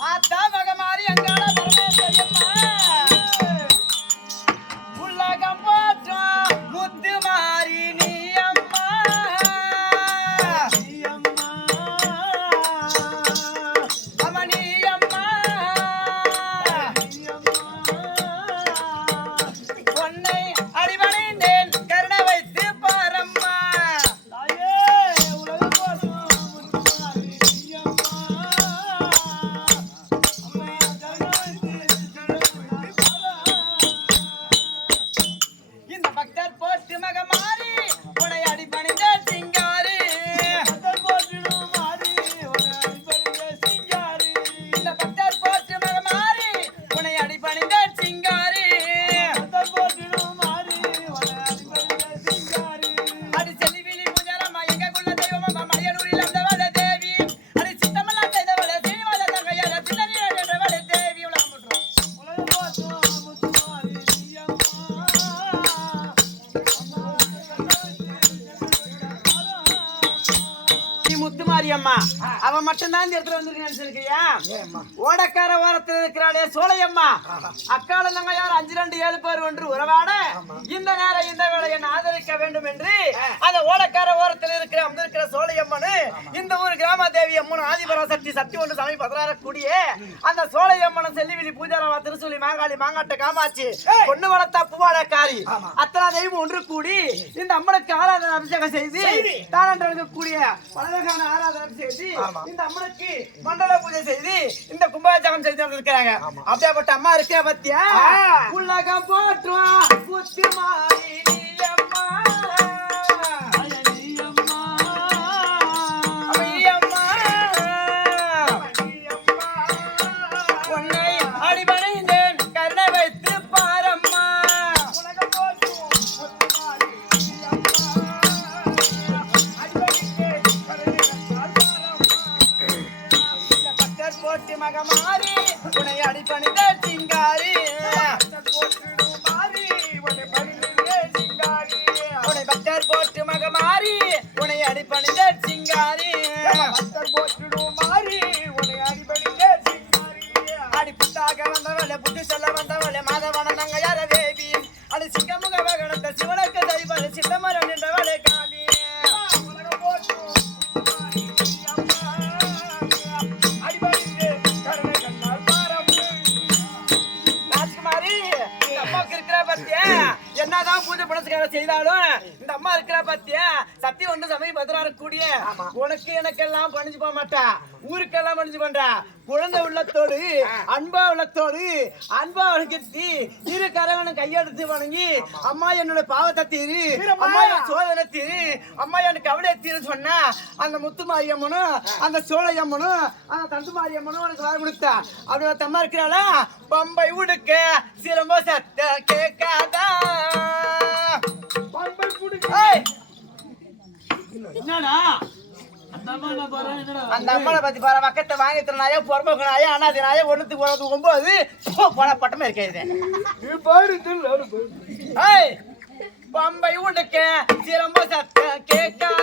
Adão நீ முத்துமாரியம்மா அவ மட்டும் தான் இந்த இடத்துல வந்திருக்கான்னு சொல்லிக்கிறியா ஓடக்கார ஓரத்தில் இருக்கிறாளே சோலையம்மா. அக்கால நாங்க யார்? அஞ்சு ரெண்டு ஏழு பேர் ஒன்று உறவாட இந்த நேரம் இந்த வேலை என்ன ஆதரிக்க வேண்டும் என்று அந்த ஓடக்கார ஓரத்தில் இருக்கிற அமர்ந்திருக்கிற சோலையம்மனு இந்த ஊர் கிராம தேவி அம்மன் ஆதிபரா சக்தி ஒன்று சாமி பதினாறக்கூடிய அந்த சோலையம்மன் செல்லிவிழி பூஜாரமா திருசூலி மாங்காளி மாங்காட்ட காமாட்சி. பொண்ணு வளர்த்தா பூவாடக்காரி அத்தனை தெய்வம் ஒன்று கூடி இந்த அம்மனுக்கு ஆராதனை அபிஷேகம் செய்து தானன்றவங்க கூடிய பலவகையான ஆராதனை செய்து இந்த அம்மனுக்கு மண்டல பூஜை செய்து இந்த கும்பாபிஷேகம் செய்து வந்திருக்கிறாங்க. அப்படியாப்பட்ட அம்மா இருக்கே பத்தியா? உலகம் போற்றும் புத்தி மாறி கோட்டி போட்டி மகமாரி உன்னை அடிபணிந்த சிங்காரி. உன்னை பக்தர் போட்டு மகமாரி உன்னை அடிபணிந்த சிங்காரி. இருக்கிற பத்தியா? என்னதான் பூஜை புனஸ்காரம் செய்தாலும் இந்த அம்மா இருக்கிற பத்தியா? சத்தி ஒன்று சமயம் பதினாறு கூடிய உனக்கு எனக்கெல்லாம் பணிஞ்சு போக மாட்டா. ஊருக்கெல்லாம் பணிஞ்சு பண்றா குழந்தை உள்ளத்தோடு அன்பா உள்ளத்தோடு அன்பா வணங்கிட்டு இரு கரவனும் கையெடுத்து வணங்கி அம்மா என்னோட பாவத்தை தீரு அம்மா என் சோதனை தீரு அம்மா எனக்கு கவலை தீரு சொன்னா அந்த முத்துமாரி அம்மனும் அந்த சோழ அம்மனும் அந்த தண்டுமாரி அம்மனும் உனக்கு வர கொடுத்தா. அப்படி அம்மா இருக்கிறாளா? பம்பை உடுக்க சிலம்போ சத்த கேட்காதா ஏய், என்னடா அந்த அம்மா என்ன பாரு என்னடா? அந்த அம்மனை பத்தி பாரு பக்கத்தை வாங்கி தரனாயே பொறுமைக்கு நாயே அண்ணாதி நாயே ஒண்ணுத்துக்கு போறது ஒன்பது போன பட்டமே ஏய் பம்பை உடுக்க சிலம்போ சத்த கேட்காதா